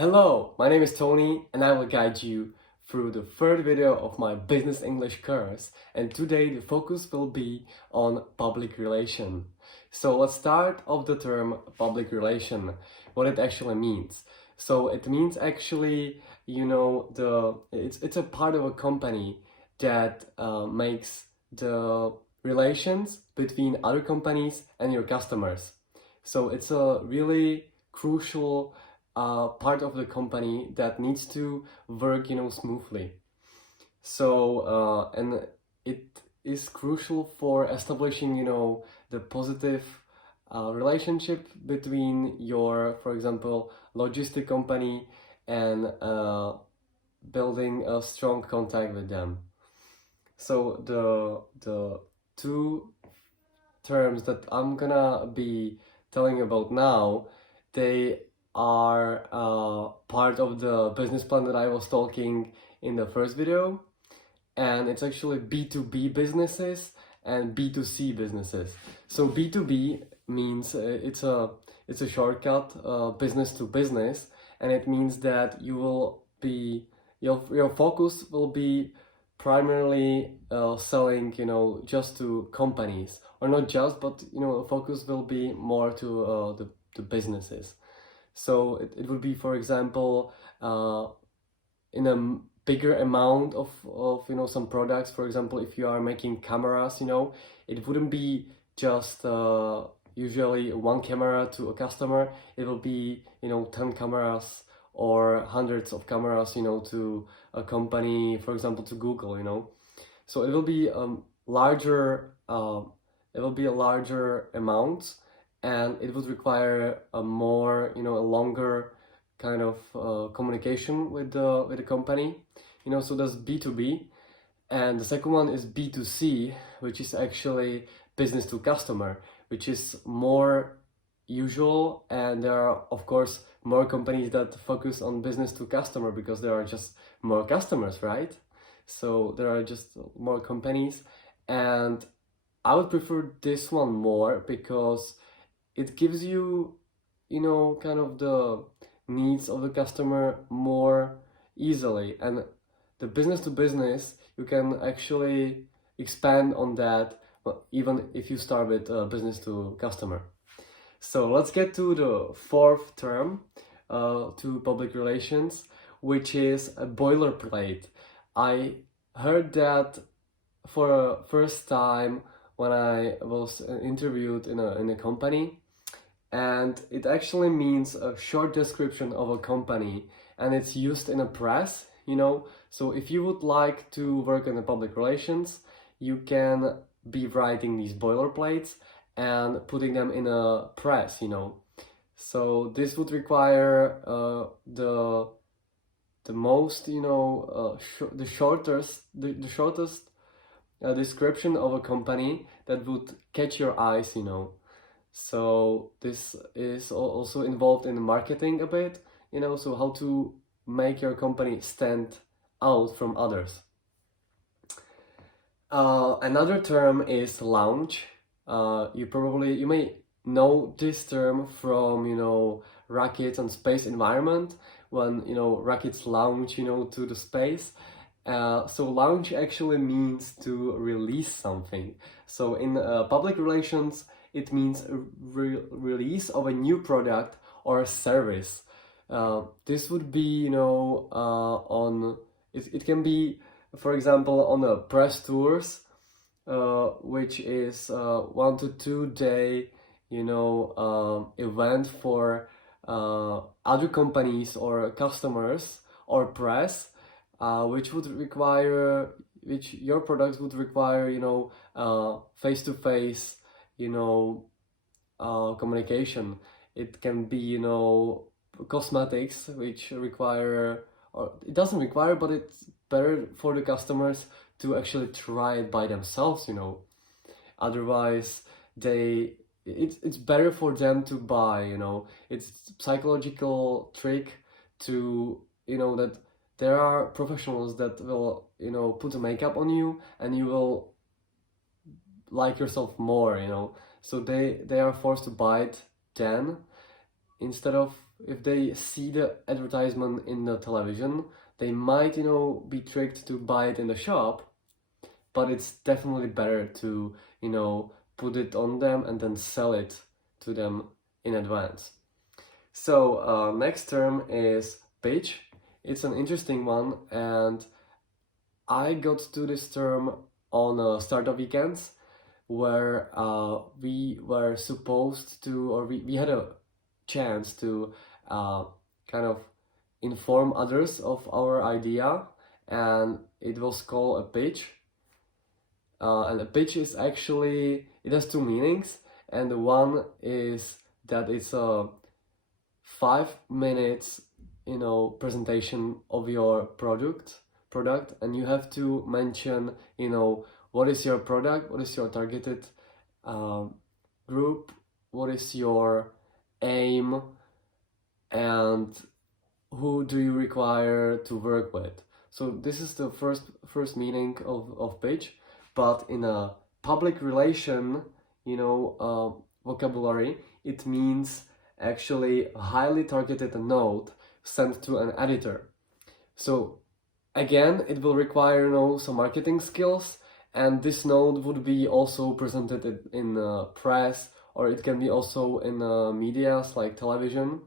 Hello, my name is Tony and I will guide you through the third video of my business English course, and today the focus will be on public relation. So let's start off the term public relation, what it actually means. So it means actually, it's a part of a company that makes the relations between other companies and your customers. So it's a really crucial part of the company that needs to work, smoothly. So and it is crucial for establishing, the positive relationship between your, for example, logistic company and building a strong contact with them. So the two terms that I'm gonna be telling about now, they are part of the business plan that I was talking in the first video, and it's actually B2B businesses and B2C businesses. So B2B means it's a shortcut, business to business, and it means that you will be your focus will be primarily selling, just to companies, or not just, but the focus will be more to the businesses. So it would be, for example, in a bigger amount of some products. For example, if you are making cameras, it wouldn't be just usually one camera to a customer. It will be 10 cameras or hundreds of cameras, to a company, for example, to Google. So it will be larger. It will be a larger amount, and it would require a more, a longer kind of communication with the company. So that's B2B. And the second one is B2C, which is actually business to customer, which is more usual. And there are, of course, more companies that focus on business to customer because there are just more customers, right? So there are just more companies, and I would prefer this one more because it gives you, kind of the needs of the customer more easily. And the business to business, you can actually expand on that, even if you start with business to customer. So let's get to the fourth term, to public relations, which is a boilerplate. I heard that for a first time when I was interviewed in a company, and it actually means a short description of a company, and it's used in a press, So if you would like to work in the public relations, you can be writing these boilerplates and putting them in a press, So this would require the most, the shortest description of a company that would catch your eyes, So this is also involved in marketing a bit, so how to make your company stand out from others. Another term is launch. You may know this term from, rockets and space environment, when, rockets launch, to the space. So launch actually means to release something. So in public relations, it means release of a new product or service. This would be, it can be, for example, on a press tours, which is 1 to 2 day, event for other companies or customers or press, which your products would require, face-to-face, communication. It can be, cosmetics, which require, or it doesn't require, but it's better for the customers to actually try it by themselves, Otherwise, it's better for them to buy, It's psychological trick to, that there are professionals that will, put the makeup on you, and you will like yourself more, So they are forced to buy it then, instead of if they see the advertisement in the television, they might, you know, be tricked to buy it in the shop, but it's definitely better to, you know, put it on them and then sell it to them in advance. So next term is pitch. It's an interesting one, and I got to this term on startup weekends where we were supposed to, or we had a chance to kind of inform others of our idea, and it was called a pitch. And a pitch is actually, it has two meanings, and the one is that it's a 5 minutes, you know, presentation of your product, and you have to mention, you know, what is your product, what is your targeted group, what is your aim, and who do you require to work with. So this is the first meaning of pitch, but in a public relation, you know, vocabulary, it means actually a highly targeted note sent to an editor. So again, it will require, you know, some marketing skills, and this note would be also presented in press, or it can be also in medias like television.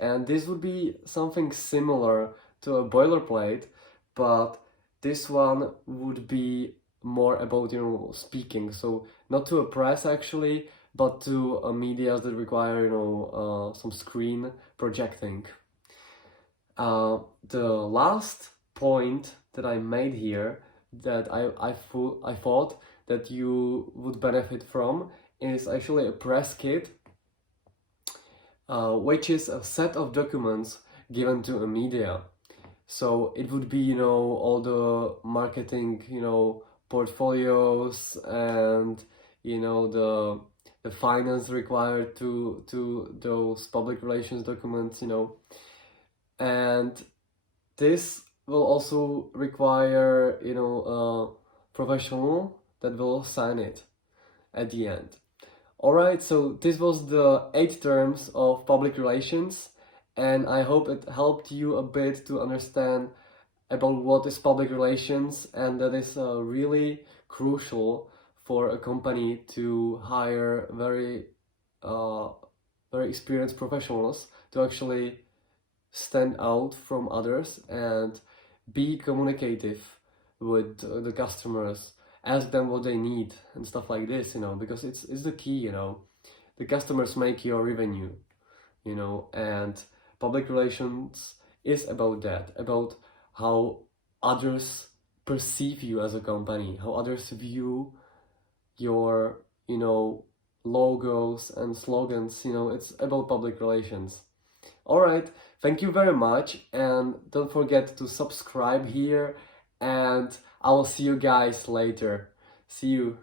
And this would be something similar to a boilerplate, but this one would be more about, you know, speaking. So not to a press actually, but to media that require, you know, some screen projecting. The last point that I made here that I thought that you would benefit from is actually a press kit, which is a set of documents given to a media. So it would be, you know, all the marketing, you know, portfolios, and, you know, the finance required to those public relations documents, you know. And this will also require, you know, a professional that will sign it at the end. Alright, so this was the 8 terms of public relations, and I hope it helped you a bit to understand about what is public relations, and that is really crucial for a company to hire very experienced professionals to actually stand out from others and be communicative with the customers, ask them what they need and stuff like this, you know, because it's the key, you know. The customers make your revenue, you know, and public relations is about that, about how others perceive you as a company, how others view your, you know, logos and slogans, you know. It's about public relations. Alright, thank you very much, and don't forget to subscribe here, and I will see you guys later. See you.